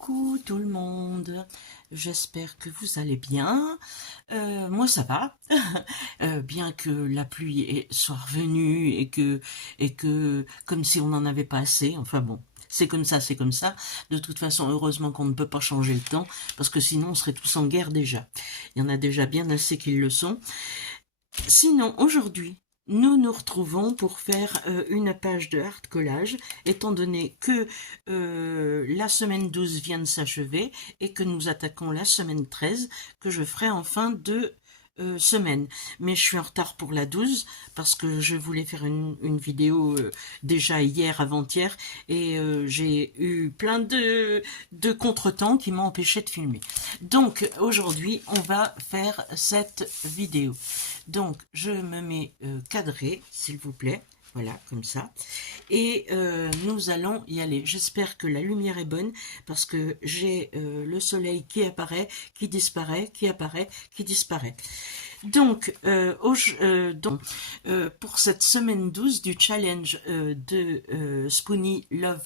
Coucou tout le monde, j'espère que vous allez bien. Moi ça va, bien que la pluie soit revenue et que comme si on n'en avait pas assez. Enfin bon, c'est comme ça, c'est comme ça. De toute façon, heureusement qu'on ne peut pas changer le temps, parce que sinon on serait tous en guerre déjà. Il y en a déjà bien assez qui le sont. Sinon, aujourd'hui, nous nous retrouvons pour faire une page de art collage, étant donné que la semaine 12 vient de s'achever et que nous attaquons la semaine 13, que je ferai en fin de semaine. Mais je suis en retard pour la 12 parce que je voulais faire une vidéo déjà hier, avant-hier, et j'ai eu plein de contretemps qui m'ont empêché de filmer. Donc aujourd'hui, on va faire cette vidéo. Donc, je me mets cadré, s'il vous plaît. Voilà, comme ça. Et nous allons y aller. J'espère que la lumière est bonne parce que j'ai le soleil qui apparaît, qui disparaît, qui apparaît, qui disparaît. Donc, pour cette semaine 12 du challenge de Spoonie Love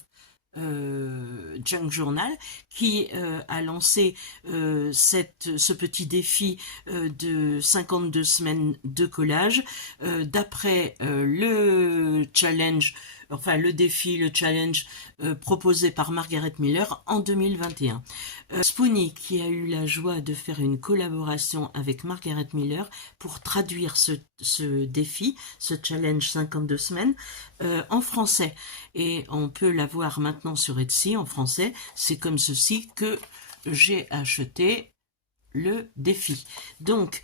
Junk Journal qui a lancé ce petit défi de 52 semaines de collage d'après le challenge, enfin le défi, le challenge proposé par Margaret Miller en 2021. Spoonie qui a eu la joie de faire une collaboration avec Margaret Miller pour traduire ce défi, ce challenge 52 semaines en français. Et on peut la voir maintenant sur Etsy en français. C'est comme ceci que j'ai acheté le défi. Donc,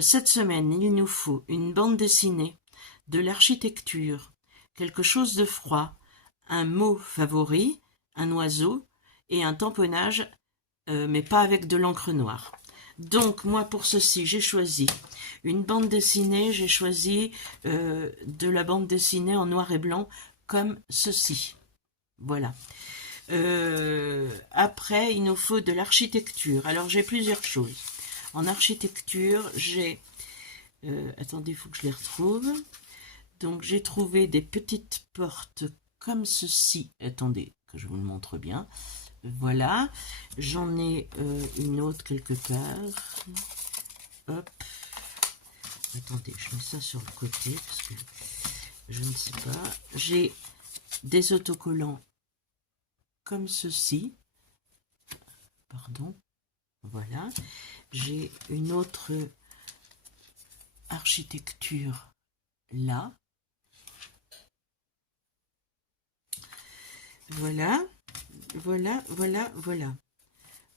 cette semaine, il nous faut une bande dessinée, de l'architecture, quelque chose de froid, un mot favori, un oiseau et un tamponnage, mais pas avec de l'encre noire. Donc, moi, pour ceci, j'ai choisi une bande dessinée, j'ai choisi de la bande dessinée en noir et blanc, comme ceci. Voilà. Après, il nous faut de l'architecture. Alors, j'ai plusieurs choses. En architecture, j'ai... attendez, il faut que je les retrouve. Donc, j'ai trouvé des petites portes comme ceci. Attendez, que je vous le montre bien. Voilà. J'en ai une autre quelque part. Hop. Attendez, je mets ça sur le côté parce que je ne sais pas. J'ai des autocollants comme ceci. Pardon. Voilà. J'ai une autre architecture là. Voilà. Voilà, voilà, voilà.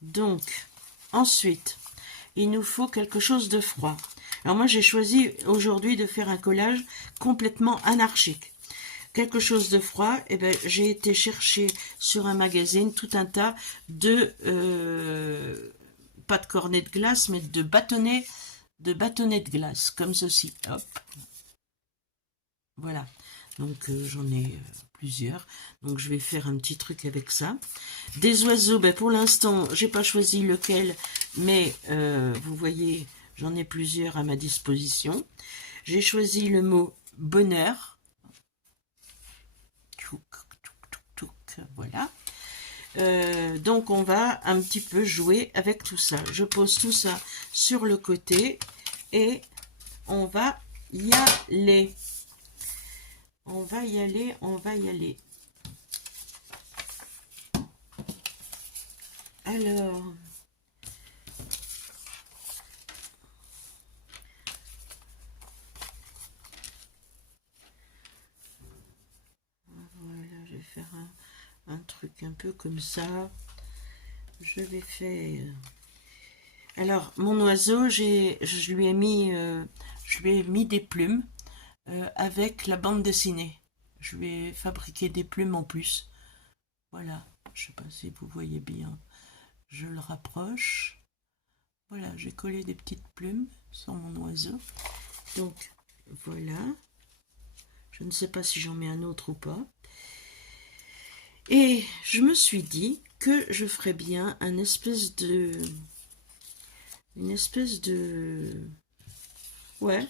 Donc, ensuite, il nous faut quelque chose de froid. Alors moi, j'ai choisi aujourd'hui de faire un collage complètement anarchique. Quelque chose de froid, et ben, j'ai été chercher sur un magazine tout un tas de, pas de cornets de glace, mais de bâtonnets de glace, comme ceci. Hop. Voilà. Donc j'en ai plusieurs. Donc je vais faire un petit truc avec ça. Des oiseaux, ben, pour l'instant, j'ai pas choisi lequel, mais vous voyez, j'en ai plusieurs à ma disposition. J'ai choisi le mot bonheur. Voilà. Donc on va un petit peu jouer avec tout ça. Je pose tout ça sur le côté et on va y aller. On va y aller, on va y aller. Alors, voilà, je vais faire un truc un peu comme ça. Je vais faire... Alors, mon oiseau, je lui ai mis des plumes avec la bande dessinée. Je lui ai fabriqué des plumes en plus. Voilà, je ne sais pas si vous voyez bien. Je le rapproche. Voilà, j'ai collé des petites plumes sur mon oiseau. Donc, voilà. Je ne sais pas si j'en mets un autre ou pas. Et je me suis dit que je ferais bien une espèce de... Ouais,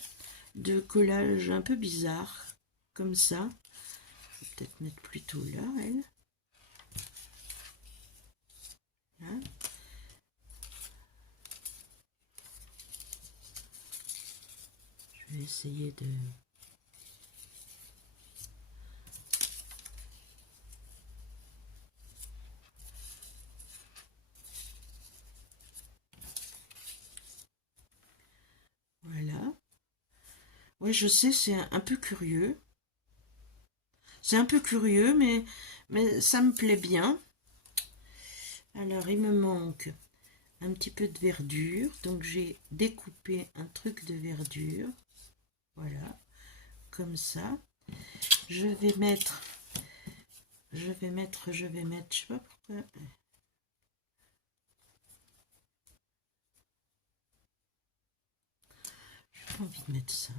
de collage un peu bizarre, comme ça. Je vais peut-être mettre plutôt là, elle. Hein. Je vais essayer de... Voilà. Ouais, je sais, c'est un peu curieux. C'est un peu curieux, mais ça me plaît bien. Alors, il me manque un petit peu de verdure. Donc, j'ai découpé un truc de verdure. Voilà, comme ça. Je vais mettre, je sais pas pourquoi. J'ai pas envie de mettre ça.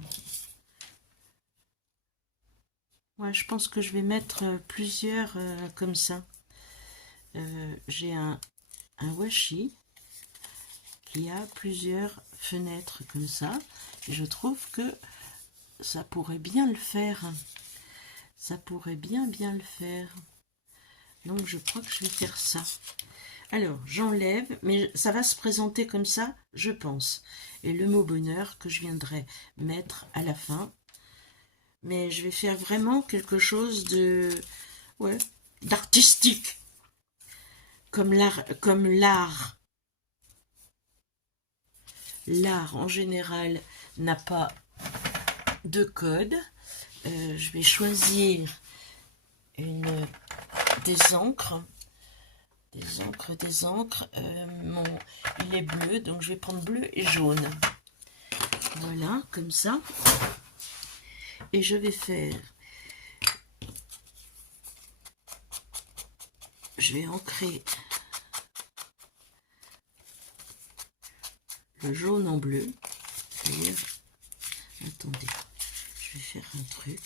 Ouais, je pense que je vais mettre plusieurs comme ça. J'ai un washi qui a plusieurs fenêtres comme ça. Et je trouve que ça pourrait bien le faire. Ça pourrait bien le faire. Donc je crois que je vais faire ça. Alors j'enlève, mais ça va se présenter comme ça, je pense. Et le mot bonheur que je viendrai mettre à la fin. Mais je vais faire vraiment quelque chose de... Ouais, d'artistique. Comme l'art. L'art en général n'a pas de code. Je vais choisir des encres. Des encres. Il est bleu, donc je vais prendre bleu et jaune. Voilà, comme ça. Et je vais faire... Je vais ancrer le jaune en bleu. Attendez, je vais faire un truc.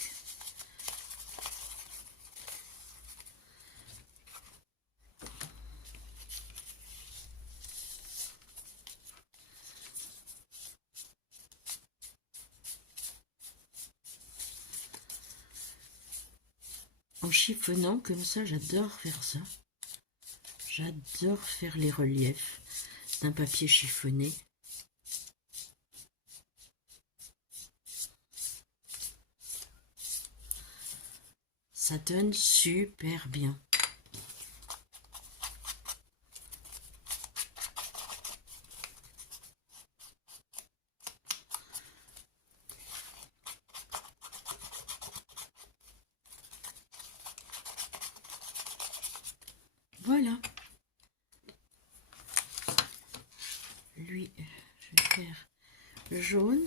En chiffonnant comme ça, j'adore faire ça. J'adore faire les reliefs d'un papier chiffonné. Ça donne super bien. Voilà. Lui, je vais faire jaune.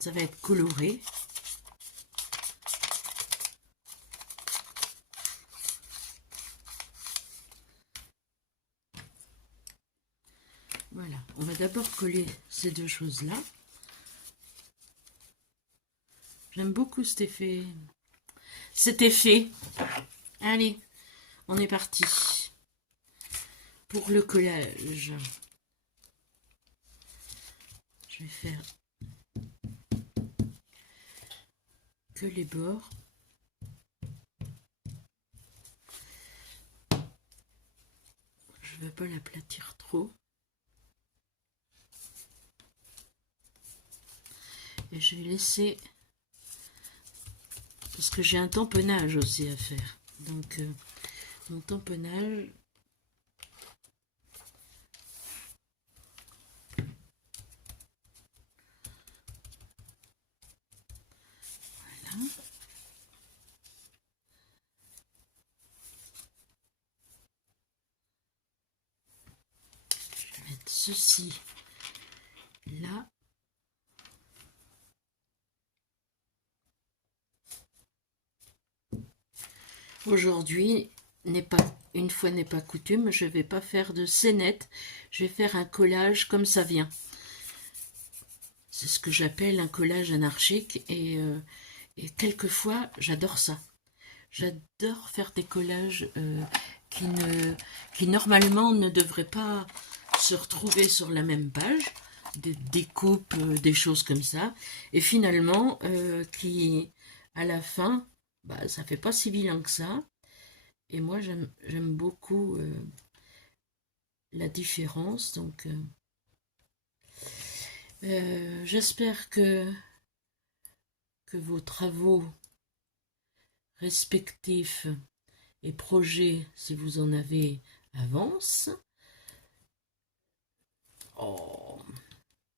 Ça va être coloré. Voilà, on va d'abord coller ces deux choses-là. J'aime beaucoup cet effet. Cet effet. Allez, on est parti. Pour le collage, je vais faire que les bords. Je ne veux pas l'aplatir trop. Et je vais laisser... Parce que j'ai un tamponnage aussi à faire. Donc, mon tamponnage... Voilà. Je vais mettre ceci là. Aujourd'hui, une fois n'est pas coutume, je ne vais pas faire de scénette, je vais faire un collage comme ça vient. C'est ce que j'appelle un collage anarchique et quelquefois j'adore ça. J'adore faire des collages qui normalement ne devraient pas se retrouver sur la même page. des découpes, des choses comme ça. Et finalement, qui, à la fin, bah, ça fait pas si vilain que ça. Et moi, j'aime beaucoup la différence. Donc, j'espère que vos travaux respectifs et projets, si vous en avez, avancent. Oh,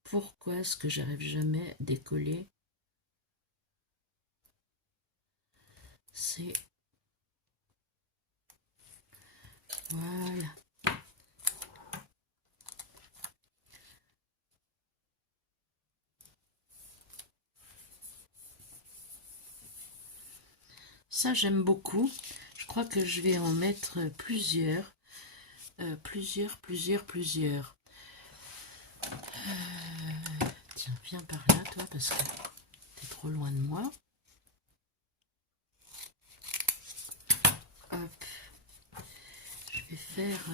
pourquoi est-ce que j'arrive jamais à décoller? C'est... Voilà. Ça, j'aime beaucoup. Je crois que je vais en mettre plusieurs. Plusieurs. Tiens, viens par là, toi, parce que t'es trop loin de moi. Hop. Je vais faire...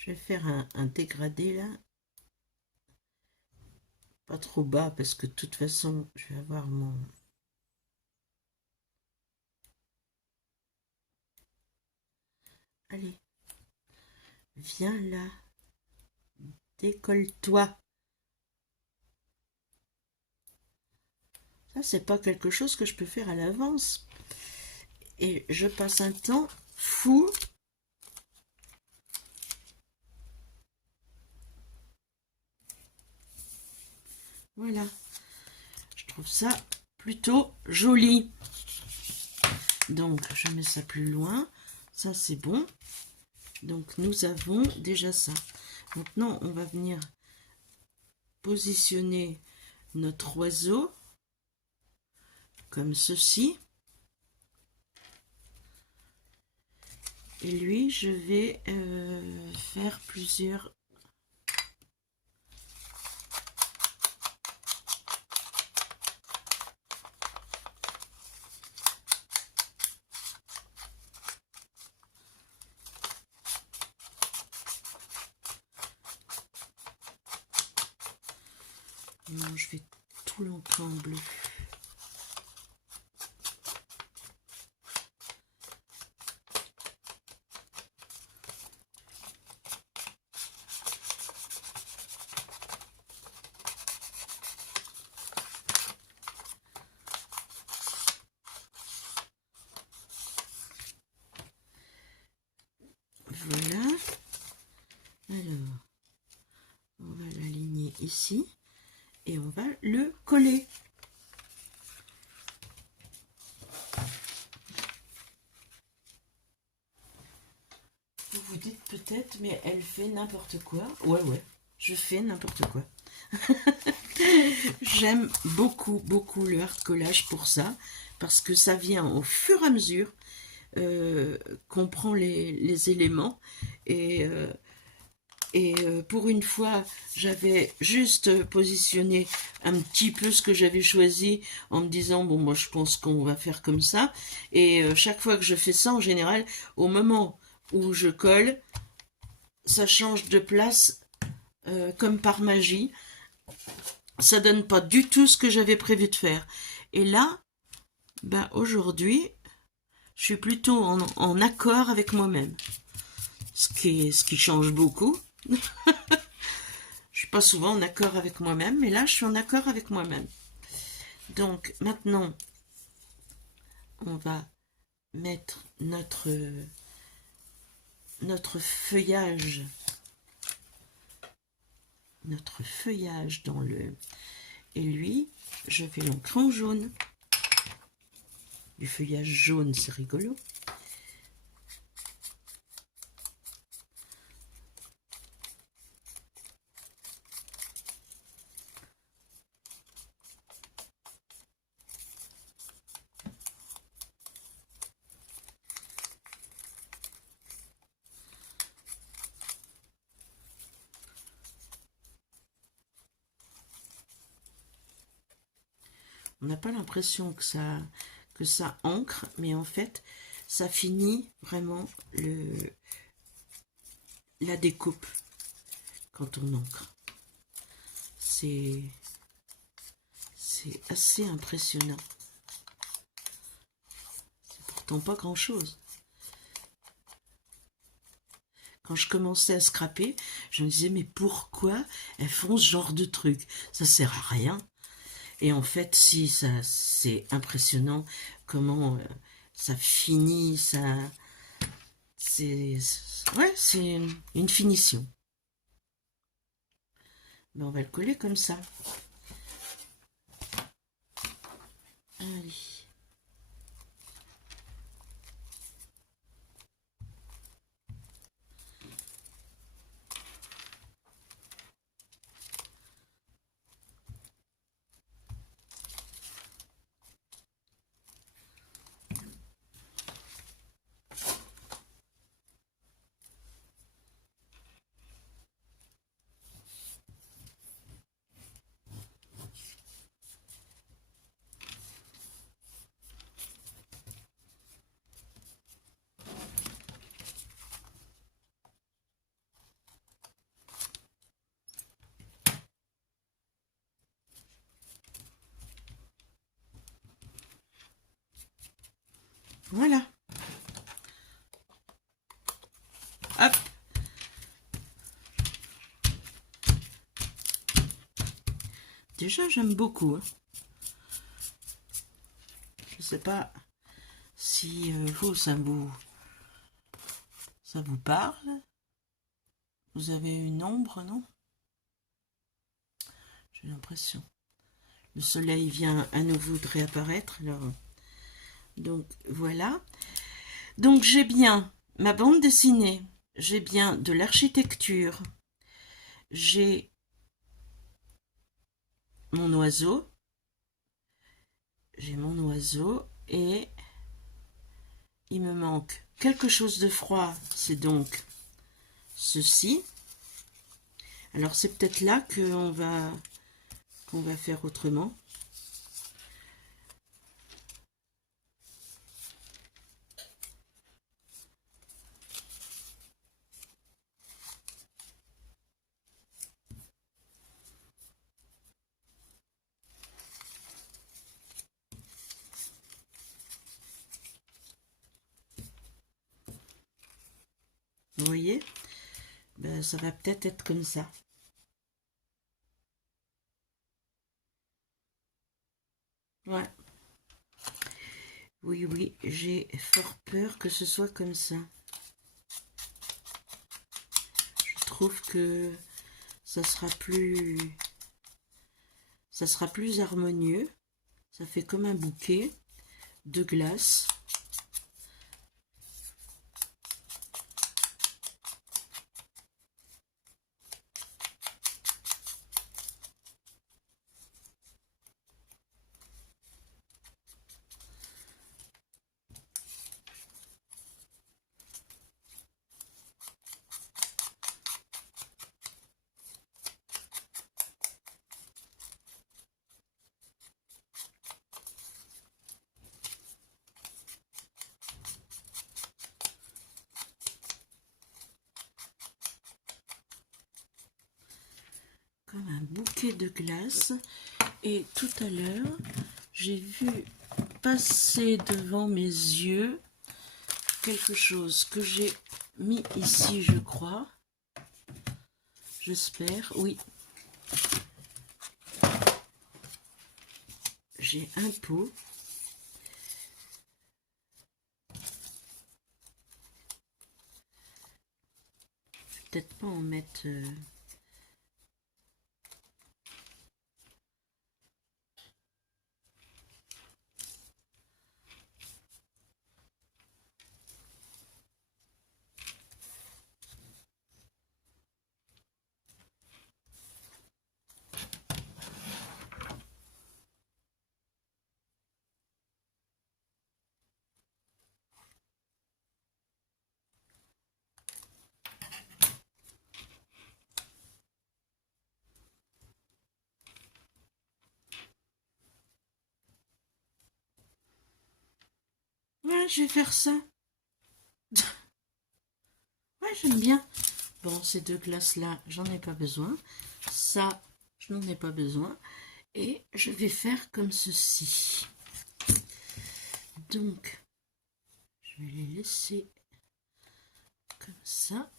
je vais faire un dégradé, là. Pas trop bas, parce que de toute façon, je vais avoir mon... Allez, viens là. Décolle-toi. Ça, c'est pas quelque chose que je peux faire à l'avance. Et je passe un temps fou. Voilà. Je trouve ça plutôt joli. Donc, je mets ça plus loin. Ça, c'est bon. Donc, nous avons déjà ça. Maintenant, on va venir positionner notre oiseau comme ceci. Et lui, je vais faire plusieurs... Non, je vais tout l'entrer en bleu. Voilà. Alors, on va l'aligner ici et on va le coller. Vous vous dites peut-être, mais elle fait n'importe quoi. Ouais, je fais n'importe quoi. J'aime beaucoup le hard collage pour ça, parce que ça vient au fur et à mesure qu'on prend les éléments. Pour une fois, j'avais juste positionné un petit peu ce que j'avais choisi en me disant, bon, moi je pense qu'on va faire comme ça. Et chaque fois que je fais ça, en général, au moment où je colle, ça change de place comme par magie. Ça donne pas du tout ce que j'avais prévu de faire. Et là, ben aujourd'hui, je suis plutôt en accord avec moi-même. Ce qui change beaucoup. Je suis pas souvent en accord avec moi-même, mais là, je suis en accord avec moi-même. Donc, maintenant, on va mettre notre feuillage dans le... Et lui, je vais l'encre en jaune. du feuillage jaune, c'est rigolo. On n'a pas l'impression que ça ancre, mais en fait, ça finit vraiment la découpe quand on encre. C'est assez impressionnant. C'est pourtant pas grand-chose. Quand je commençais à scraper, je me disais, mais pourquoi elles font ce genre de truc? Ça sert à rien. Et en fait, si, ça, c'est impressionnant comment ça finit, ouais, c'est une finition. Ben, on va le coller comme ça. Allez. Voilà. Hop. Déjà, j'aime beaucoup. Hein. Je sais pas si vous, ça vous parle. Vous avez une ombre, non? J'ai l'impression. Le soleil vient à nouveau de réapparaître. Alors, donc, voilà. Donc, j'ai bien ma bande dessinée. J'ai bien de l'architecture. J'ai mon oiseau. J'ai mon oiseau. Et il me manque quelque chose de froid. C'est donc ceci. Alors, c'est peut-être là qu'on va faire autrement. Vous voyez? Ben, ça va peut-être être comme ça. Ouais. Oui, oui, j'ai fort peur que ce soit comme ça. Je trouve que ça sera plus harmonieux. Ça fait comme un bouquet de glace. Comme un bouquet de glace. Et tout à l'heure, j'ai vu passer devant mes yeux quelque chose que j'ai mis ici, je crois. J'espère, oui. J'ai un pot. Peut-être pas en mettre... je vais faire ça. Ouais, j'aime bien. Bon, ces deux glaces-là, j'en ai pas besoin. Ça, je n'en ai pas besoin. Et je vais faire comme ceci. Donc, je vais les laisser comme ça.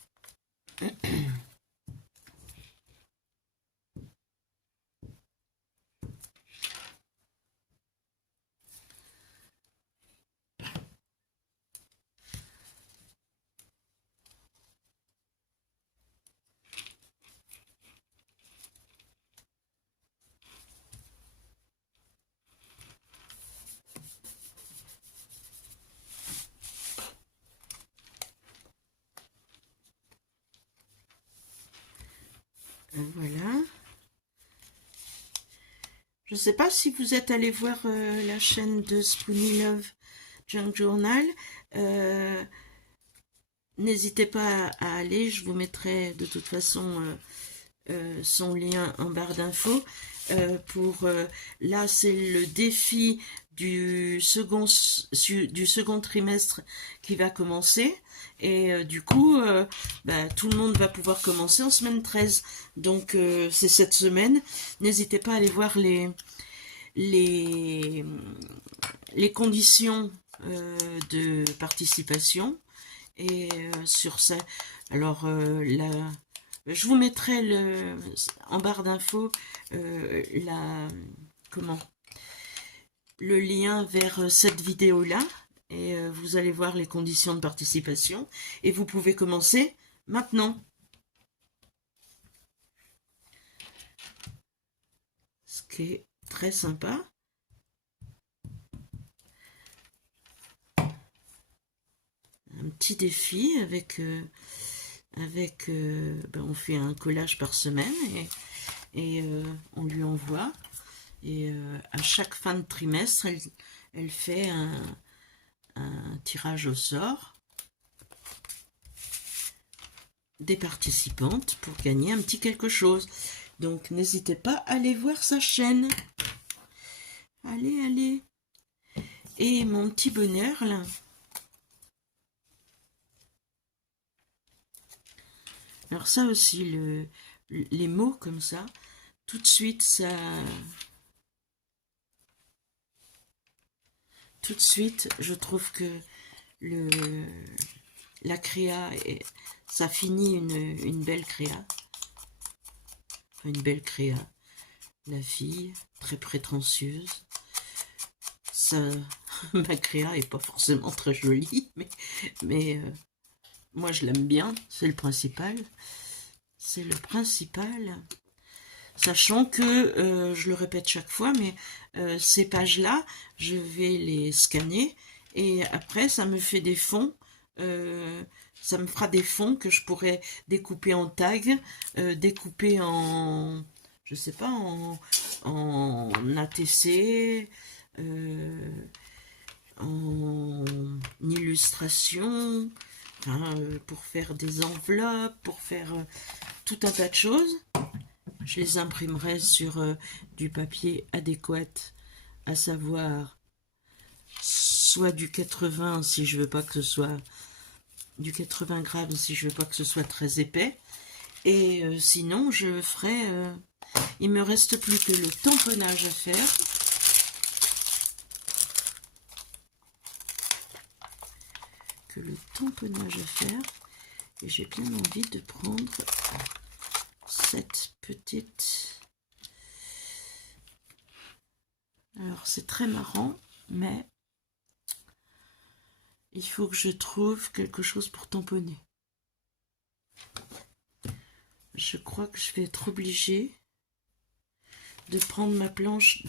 Voilà. Je ne sais pas si vous êtes allé voir la chaîne de Spoony Love Junk Journal. N'hésitez pas à aller, je vous mettrai de toute façon son lien en barre d'infos. Là, c'est le défi du second trimestre qui va commencer. Et du coup, tout le monde va pouvoir commencer en semaine 13. Donc, c'est cette semaine. N'hésitez pas à aller voir les conditions de participation. Et sur ça, alors je vous mettrai en barre d'infos le lien vers cette vidéo-là. Et vous allez voir les conditions de participation. Et vous pouvez commencer maintenant. Ce qui est très sympa. Un petit défi avec on fait un collage par semaine et on lui envoie. Et à chaque fin de trimestre, elle fait un tirage au sort des participantes pour gagner un petit quelque chose. Donc n'hésitez pas à aller voir sa chaîne. Allez, allez. Et mon petit bonheur là. Alors ça aussi, les mots comme ça, tout de suite, je trouve que la créa, ça finit une belle créa. Enfin, une belle créa. La fille, très prétentieuse. Ça, ma créa est pas forcément très jolie, mais moi je l'aime bien, c'est le principal. C'est le principal. Sachant que, je le répète chaque fois, mais ces pages-là, je vais les scanner et après ça me fait des fonds. Ça me fera des fonds que je pourrais découper en tags, découper en, je sais pas, en ATC, en illustration, hein, pour faire des enveloppes, pour faire tout un tas de choses. Je les imprimerai sur du papier adéquat, à savoir soit du 80 si je veux pas que ce soit du 80 grammes si je veux pas que ce soit très épais, et sinon je ferai il me reste plus que le tamponnage à faire. Et j'ai bien envie de prendre cette petite. Alors c'est très marrant, mais il faut que je trouve quelque chose pour tamponner. Je crois que je vais être obligée de prendre ma planche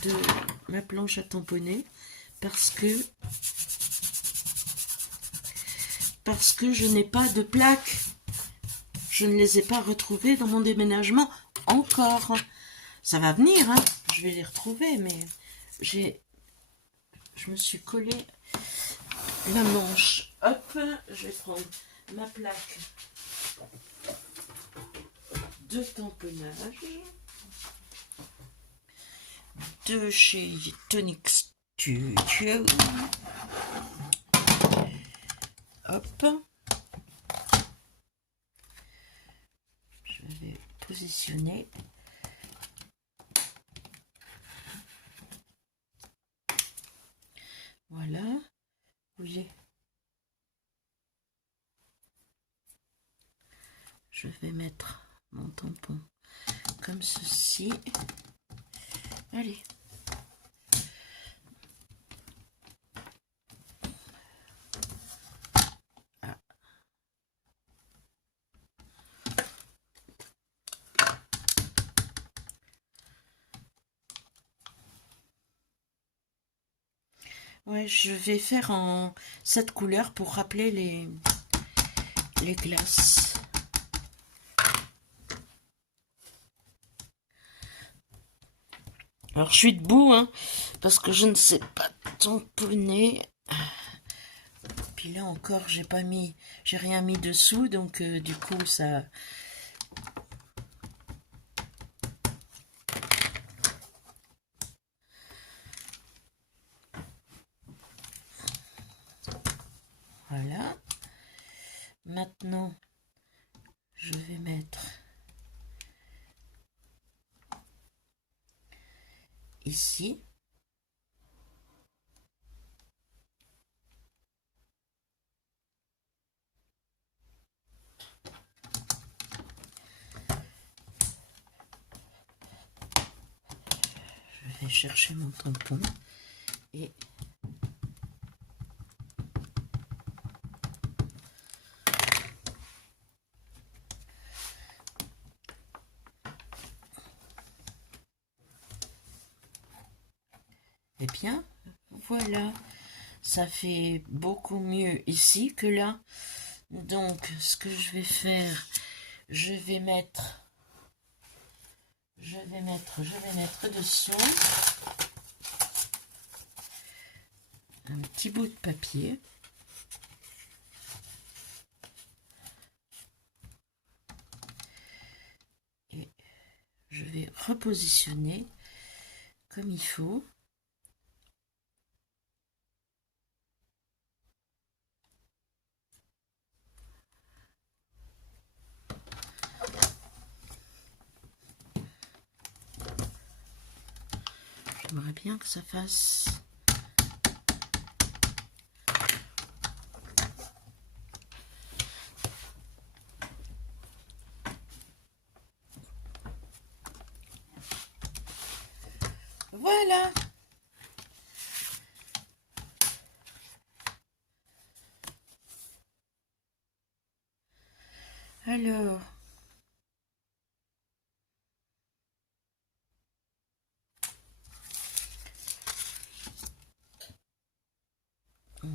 à tamponner parce que je n'ai pas de plaques. Je ne les ai pas retrouvées dans mon déménagement encore. Ça va venir, hein. Je vais les retrouver, mais je me suis collé la manche. Hop, je vais prendre ma plaque de tamponnage de chez Tonic Studio. hop, je vais positionner. Voilà, vous voyez. Je vais mettre mon tampon comme ceci. Allez. Ah. Ouais, je vais faire en cette couleur pour rappeler les glaces. Alors je suis debout, hein, parce que je ne sais pas tamponner. Puis là encore, j'ai rien mis dessous, donc du coup ça. Voilà. Maintenant, je vais mettre ici. Je vais chercher mon tampon et eh bien, voilà, ça fait beaucoup mieux ici que là. Donc, ce que je vais faire, je vais mettre dessous un petit bout de papier. Et je vais repositionner comme il faut. J'aimerais bien que ça fasse... Voilà. Alors...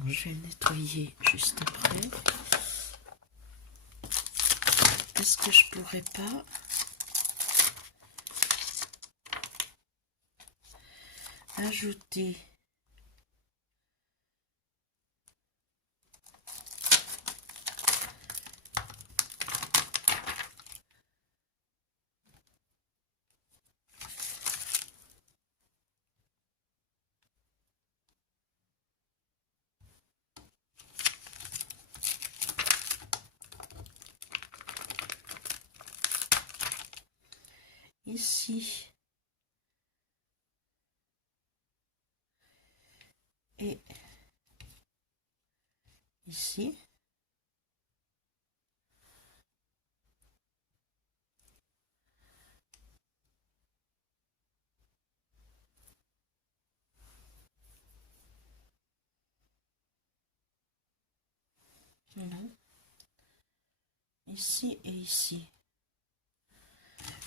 je vais le nettoyer juste après. Est-ce que je pourrais pas ajouter ici et ici. Non. Ici et ici.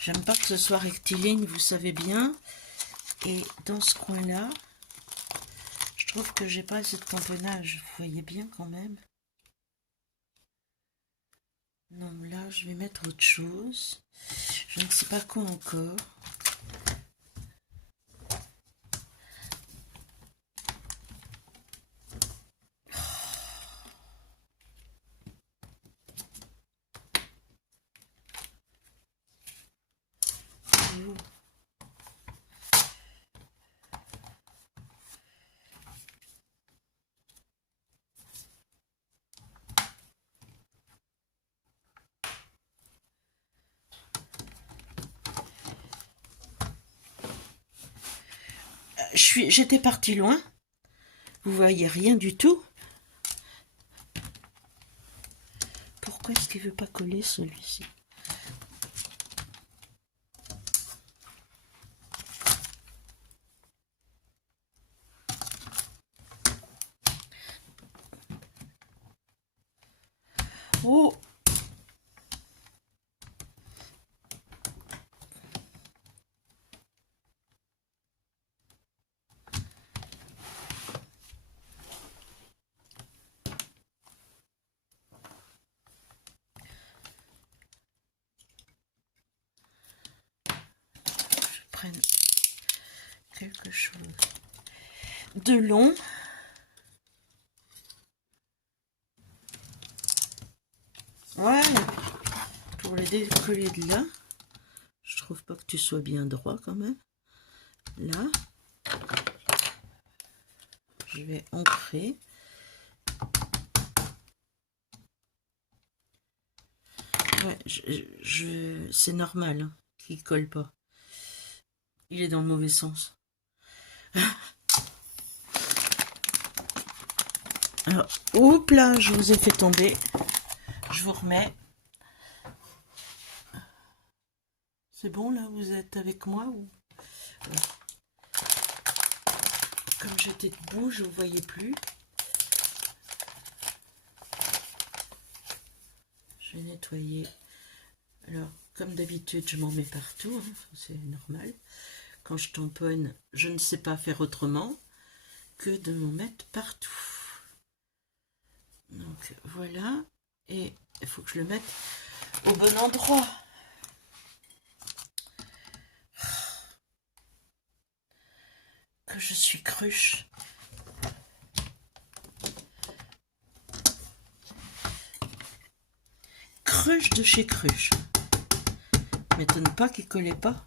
J'aime pas que ce soit rectiligne, vous savez bien. Et dans ce coin-là, je trouve que j'ai pas assez de tamponnage. Vous voyez bien quand même. Non, là, je vais mettre autre chose. Je ne sais pas quoi encore. j'étais partie loin. Vous voyez rien du tout. Pourquoi est-ce qu'il veut pas coller celui-ci? Oh! Je prenne quelque chose de long. Voilà. Pour les décoller de là. Je trouve pas que tu sois bien droit quand même. Là. Je vais ancrer. Ouais, c'est normal hein, qu'il colle pas. Il est dans le mauvais sens. Alors, hop là, je vous ai fait tomber. Je vous remets. C'est bon là, vous êtes avec moi ou... Comme j'étais debout, je ne voyais plus. Je vais nettoyer. Alors, comme d'habitude, je m'en mets partout, hein, c'est normal. Quand je tamponne, je ne sais pas faire autrement que de m'en mettre partout. Donc voilà, et il faut que je le mette au bon endroit. Que je suis cruche. Cruche de chez Cruche. M'étonne pas qu'il collait pas.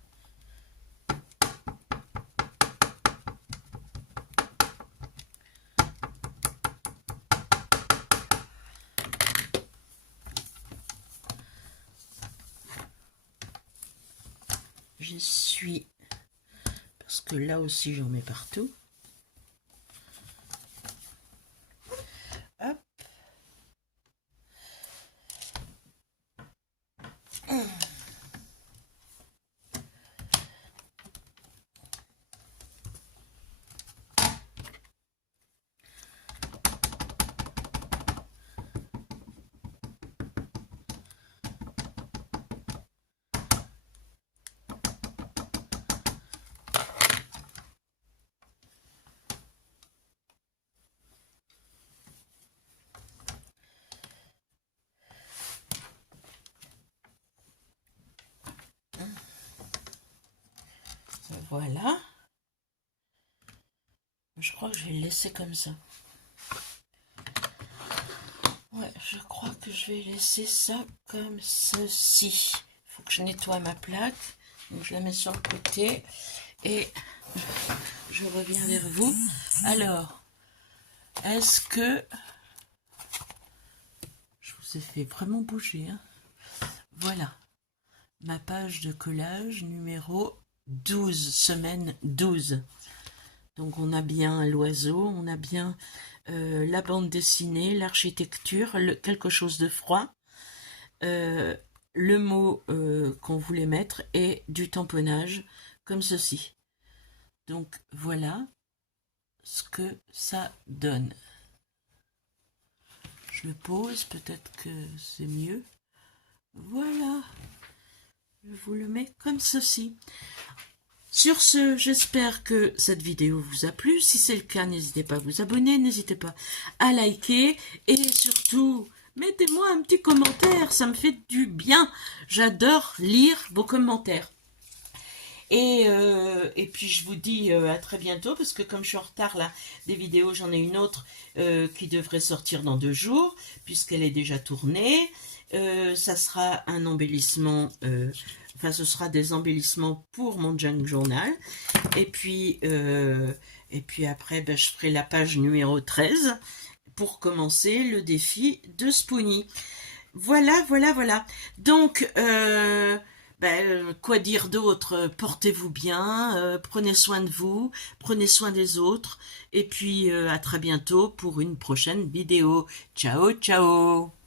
J'y suis. Parce que là aussi j'en mets partout. Hop. Voilà. Je crois que je vais le laisser comme ça. Ouais, je crois que je vais laisser ça comme ceci. Il faut que je nettoie ma plaque. Donc je la mets sur le côté. Et je reviens vers vous. Alors, est-ce que... Je vous ai fait vraiment bouger. Hein. Voilà. Ma page de collage numéro 12, semaine 12. Donc on a bien l'oiseau, on a bien la bande dessinée, l'architecture, quelque chose de froid, le mot qu'on voulait mettre et du tamponnage comme ceci. Donc voilà ce que ça donne. Je le pose, peut-être que c'est mieux. Voilà, je vous le mets comme ceci. Sur ce, j'espère que cette vidéo vous a plu. Si c'est le cas, n'hésitez pas à vous abonner, n'hésitez pas à liker et surtout, mettez-moi un petit commentaire, ça me fait du bien. J'adore lire vos commentaires. Et puis je vous dis à très bientôt parce que comme je suis en retard là des vidéos, j'en ai une autre qui devrait sortir dans 2 jours puisqu'elle est déjà tournée. Ça sera un embellissement, enfin ce sera des embellissements pour mon junk journal. Et puis après ben, je ferai la page numéro 13 pour commencer le défi de Spoonie. Voilà. Donc Quoi dire d'autre? Portez-vous bien, prenez soin de vous, prenez soin des autres, et puis à très bientôt pour une prochaine vidéo. Ciao, ciao!